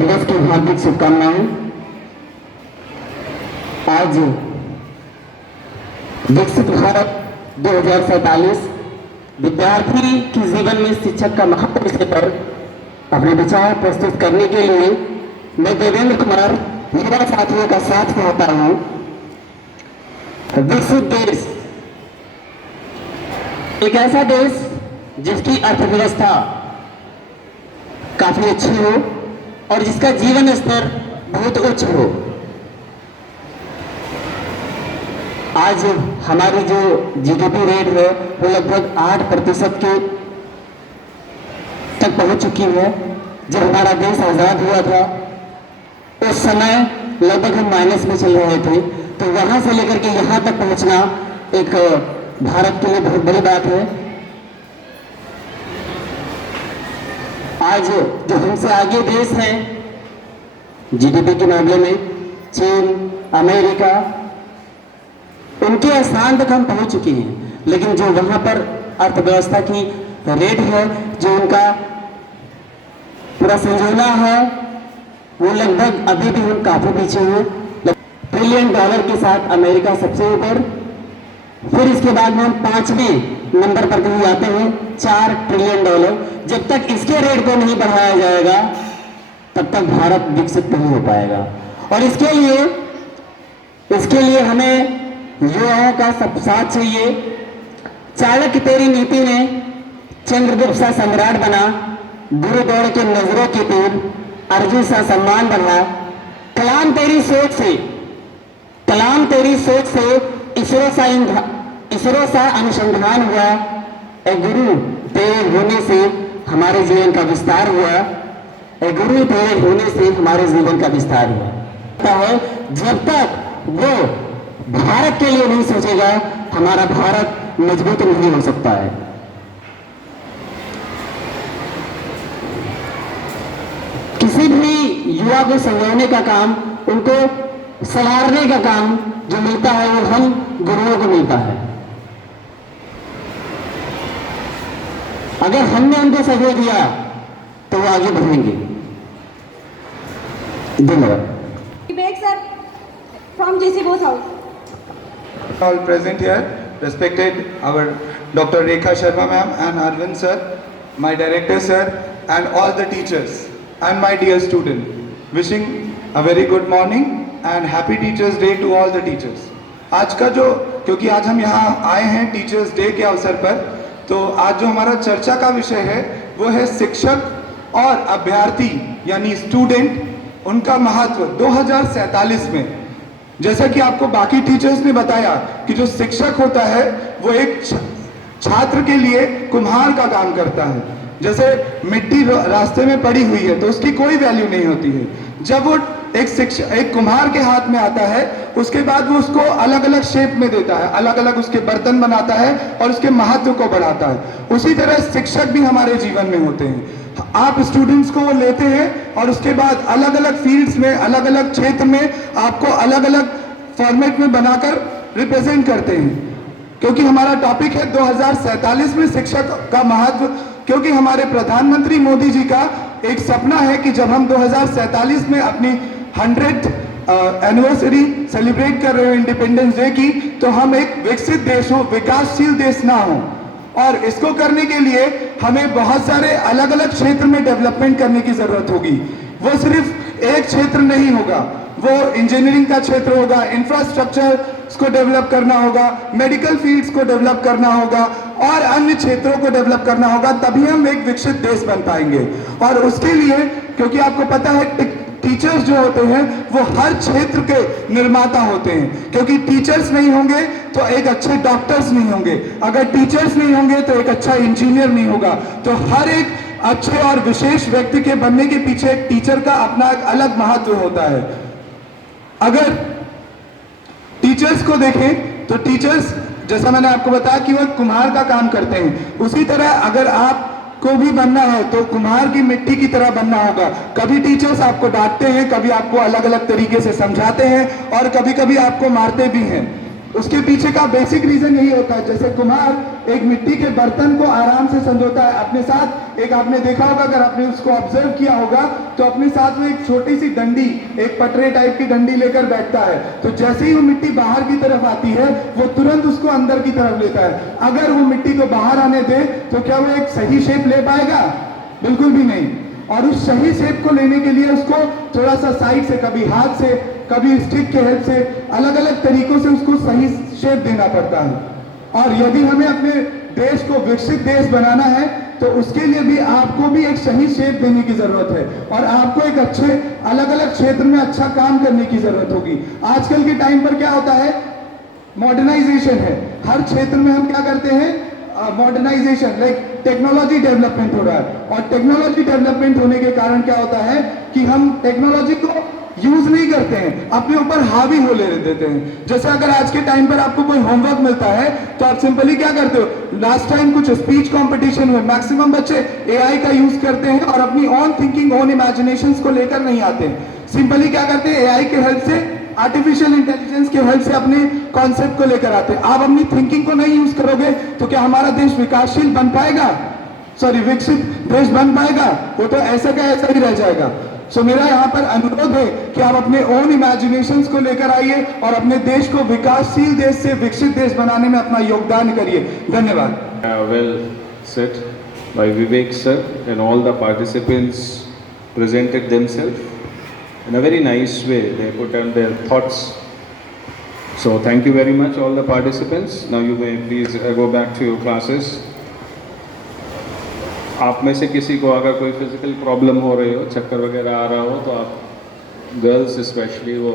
दिवस की हार्दिक शुभकामनाएं। आज विकसित भारत 2047 विद्यार्थी के जीवन में शिक्षक का महत्व विषय पर अपने विचार प्रस्तुत करने के लिए मैं देवेंद्र कुमार युवा साथियों का साथ चाहता हूं। विकसित देश एक ऐसा देश जिसकी अर्थव्यवस्था काफी अच्छी हो और जिसका जीवन स्तर बहुत उच्च हो। आज हमारी जो जीडीपी रेट है वो लगभग 8% के तक पहुंच चुकी है। जब हमारा देश आजाद हुआ था उस समय लगभग हम माइनस में चल रहे थे, तो वहां से लेकर के यहां तक पहुंचना एक भारत के लिए बहुत बड़ी बात है। आज जो हमसे आगे देश हैं जीडीपी के मामले में, चीन, अमेरिका, उनके स्थान तक हम पहुंच चुके हैं, लेकिन जो वहां पर अर्थव्यवस्था की रेट है, जो उनका पूरा संयोजना है, वो लगभग अभी भी हम काफी पीछे हैं। $1 ट्रिलियन के साथ अमेरिका सबसे ऊपर, फिर इसके बाद में हम 5वें नंबर पर कहीं जाते हैं, $4 ट्रिलियन। जब तक इसके रेट को नहीं बढ़ाया जाएगा तब तक भारत विकसित नहीं हो पाएगा। और इसके लिए हमें युवाओं का सब साथ चाहिए। चाणक्य तेरी नीति ने चंद्रगुप्त सा सम्राट बना, गुरुद्वार के नजरों के तीर, अर्जुन सा सम्मान बना। कलाम तेरी सोच से इसरो सा अनुसंधान हुआ। ए गुरु तेरे होने से हमारे जीवन का विस्तार हुआ। ए गुरु तेरे होने से हमारे जीवन का विस्तार हुआ है। जब तक वो भारत के लिए नहीं सोचेगा, हमारा भारत मजबूत नहीं हो सकता है। किसी भी युवा को संजोने का काम, उनको संवारने का काम जो मिलता है वो हम गुरुओं को मिलता है। अगर हमने उनको सहयोग दिया तो वो आगे बढ़ेंगे। धन्यवाद। From JC Bose House. All present here, respected our Dr. Rekha Sharma ma'am and Arvind sir, my director sir, and all the teachers and my dear student, wishing a very good morning and happy Teachers Day to all the teachers. आज का जो, क्योंकि आज हम यहाँ आए हैं teachers day के अवसर पर, तो आज जो हमारा चर्चा का विषय है वो है शिक्षक और अभ्यर्थी यानी स्टूडेंट, उनका महत्व 2047 में। जैसा कि आपको बाकी टीचर्स ने बताया कि जो शिक्षक होता है वो एक छात्र के लिए कुम्हार का काम करता है। जैसे मिट्टी रास्ते में पड़ी हुई है तो उसकी कोई वैल्यू नहीं होती है। जब वो एक कुम्हार के हाथ में आता है, उसके बाद वो उसको अलग अलग शेप में देता है, अलग अलग उसके बर्तन बनाता है और उसके महत्व को बढ़ाता है। उसी तरह शिक्षक भी हमारे जीवन में होते हैं। आप स्टूडेंट्स को वो लेते हैं और उसके बाद अलग अलग फील्ड्स में, अलग अलग क्षेत्र में आपको अलग अलग फॉर्मेट में बनाकर रिप्रेजेंट करते हैं। क्योंकि हमारा टॉपिक है 2047 में शिक्षक का महत्व, क्योंकि हमारे प्रधानमंत्री मोदी जी का एक सपना है कि जब हम 2047 में अपनी 100th एनिवर्सरी सेलिब्रेट कर रहे हो इंडिपेंडेंस डे की, तो हम एक विकसित देश हो, विकासशील देश ना हो। और इसको करने के लिए हमें बहुत सारे अलग अलग क्षेत्र में डेवलपमेंट करने की जरूरत होगी। वो सिर्फ एक क्षेत्र नहीं होगा, वो इंजीनियरिंग का क्षेत्र होगा, इंफ्रास्ट्रक्चर को डेवलप करना होगा, मेडिकल फील्ड्स को डेवलप करना होगा और अन्य क्षेत्रों को डेवलप करना होगा, तभी हम एक विकसित देश बन पाएंगे। और उसके लिए, क्योंकि आपको पता है टीचर्स जो होते हैं वो हर क्षेत्र के निर्माता होते हैं, क्योंकि टीचर्स नहीं होंगे तो एक अच्छे डॉक्टर्स नहीं होंगे, अगर टीचर्स नहीं होंगे तो एक अच्छा इंजीनियर नहीं होगा। तो हर एक अच्छे और विशेष व्यक्ति के बनने के पीछे एक टीचर का अपना एक अलग महत्व होता है। अगर टीचर्स को देखें तो टीचर्स, जैसा मैंने आपको बताया कि वो कुम्हार का काम करते हैं, उसी तरह अगर आप को भी बनना है तो कुम्हार की मिट्टी की तरह बनना होगा। कभी टीचर्स आपको डांटते हैं, कभी आपको अलग अलग तरीके से समझाते हैं और कभी कभी आपको मारते भी हैं। उसके पीछे का बेसिक रीजन यही होता है। जैसे कुम्हार एक मिट्टी के बर्तन को आराम से संजोता है अपने साथ, एक आपने देखा होगा, अगर आपने उसको ऑब्जर्व किया होगा तो अपने साथ में एक छोटी सी डंडी, एक पटरे टाइप की डंडी लेकर बैठता है। तो जैसे ही वो मिट्टी बाहर की तरफ आती है वो तुरंत उसको अंदर की तरफ लेता है। अगर वो मिट्टी को बाहर आने दे तो क्या वो एक सही शेप ले पाएगा? बिल्कुल भी नहीं। और उस सही शेप को लेने के लिए उसको थोड़ा सा साइड से, कभी हाथ से, कभी स्टिक के हेल्प से, अलग अलग तरीकों से उसको सही शेप देना पड़ता है। और यदि हमें अपने देश को विकसित देश बनाना है तो उसके लिए भी आपको भी एक सही शेप देने की जरूरत है और आपको एक अच्छे अलग अलग क्षेत्र में अच्छा काम करने की जरूरत होगी। आजकल के टाइम पर क्या होता है, मॉडर्नाइजेशन है, हर क्षेत्र में हम क्या करते हैं, मॉडर्नाइजेशन, लाइक टेक्नोलॉजी डेवलपमेंट हो रहा है। और टेक्नोलॉजी डेवलपमेंट होने के कारण क्या होता है कि हम टेक्नोलॉजी को यूज नहीं करते हैं, अपने ऊपर हावी हो ले देते हैं। जैसे अगर आज के टाइम पर आपको कोई होमवर्क मिलता है तो आप सिंपली क्या करते हो, लास्ट टाइम कुछ स्पीच कंपटीशन में मैक्सिमम बच्चे एआई का यूज करते हैं और अपनी ओन थिंकिंग, ओन इमेजिनेशंस को लेकर नहीं आते हैं। सिंपली क्या करते हैं, एआई के हेल्प से, आर्टिफिशियल इंटेलिजेंस के हेल्प से अपने कॉन्सेप्ट को लेकर आते हैं। आप अपनी थिंकिंग को नहीं यूज करोगे तो क्या हमारा देश विकासशील बन पाएगा? सॉरी, विकसित देश बन पाएगा? वो तो ऐसा का ऐसा ही रह जाएगा। सो मेरा यहाँ पर अनुरोध है कि आप अपने ओन इमेजिनेशंस को लेकर आइए और अपने देश को विकासशील देश से विकसित देश बनाने में अपना योगदान करिए। धन्यवाद। Well said by Vivek sir, and all the participants presented themselves in a very nice way. They put down their thoughts. So thank you very much all the participants. Now you may please go back to your classes. आप में से किसी को अगर कोई physical problem हो रही हो, चक्कर वगैरह आ रहा हो, तो आप गर्ल्स स्पेशली वो